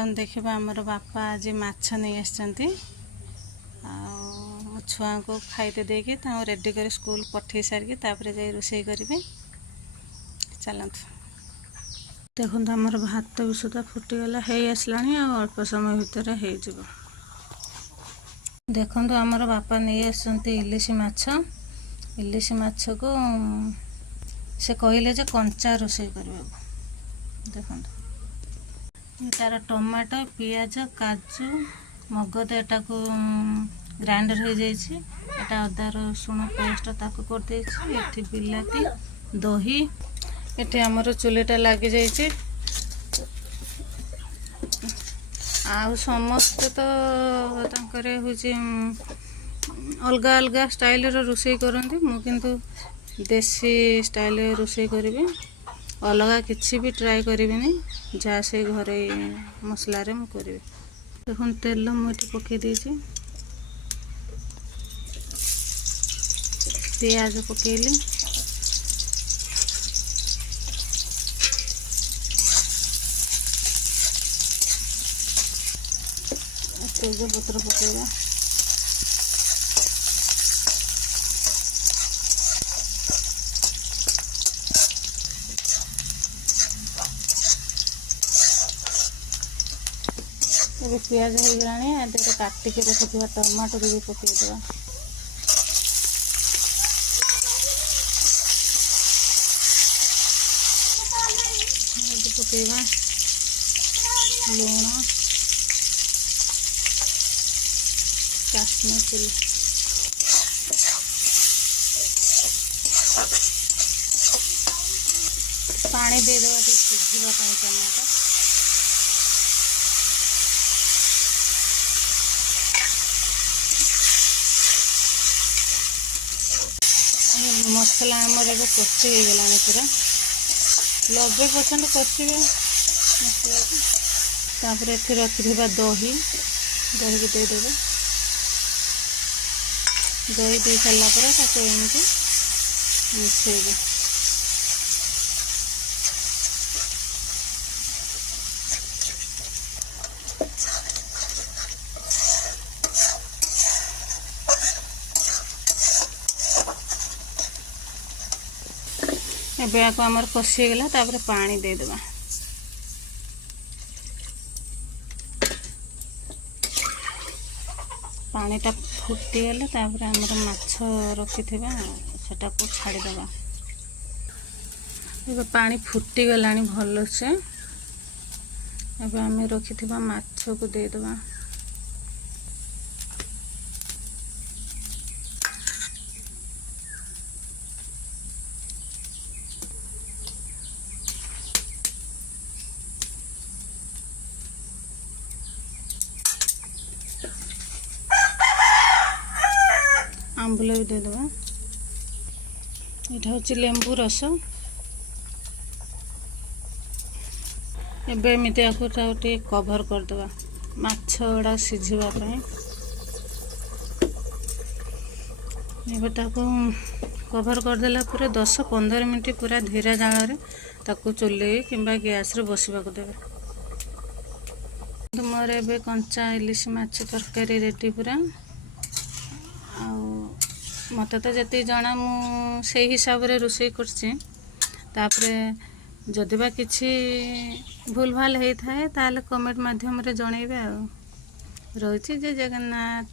देखा आमर बापा आज माछ नहीं आसछंती मो छुआ को खाइते देकी रेडी कर स्कूल पठे सारिकी तापर जाई रोषेई करी। चलतु देखो आमर भात भी सुधा फुटीगला है आसला अल्प समय भितर हो। देखो आमर बापा नहीं आसछंती इलिशी माछ। इलिशी माछ को से कहले जे कंचा रोषेई करबे। देखो तार टमाटो पियाज काजू मगध एटा को ग्राइंडर हो जाइए। एटा अदा रसुण पेस्ट ताको कर देछि। एठी बिलाती दही एठी हमर चुलीटा लागी जाइए। आउ समस्त तो तांकरे होछि अलगा अलगा स्टाइल रो रोषेई करंती। मु किंतु देसी स्टाइल रोषेई करिवे। अलगा किसी भी ट्राए करिवेनी जहाँ से घरे मसला रे करी। देखो तेल मुझे पकई देछि। पियाज पकईली तेज पत्र पकईबा। ये पियाज हो गला काटिक रखा टमाटो भी पकईदे। पकईबा लुण काश्मीर चिली पानी देदेवा सिझा टमाटो। मसला आमर ए कषि हो गला पूरा 90% कषिबे मसला को। तापर एठी रखिथिबा दही दही को देदेबे। दही दे सारा पर ताको एमती मिसेबे। एबे को हमर कषि गला तापर पानी दे देबा। पानीटा फुटी गले तापर हमर माछ रखिथिबा सेटा को छाड़ी देबा। एबे पानी फुटी गलानी भलो से। एबे हमें रखिथिबा माछ को दे देबा। आंबुल भी देदेबा। यहाँ हूँ लेंबू रस। एबे एमती आपको कभर करदेबा माछ गुड़ा सिझापी। एबे ताको कभर करदेला पूरा 10-15 मिनट पूरा धीरे जाल ताको चुले किंबा गैस रे बसवा को देबे। मोर एबे कंचा इलिशी माछ तरकारी रेडी पूरा। मत तो जी जना मुझे हिसाब से रोषेई कर जदिबा किसी भूल भाल होता है ताले कमेंट माध्यम रे जणेबे। रही जय जगन्नाथ।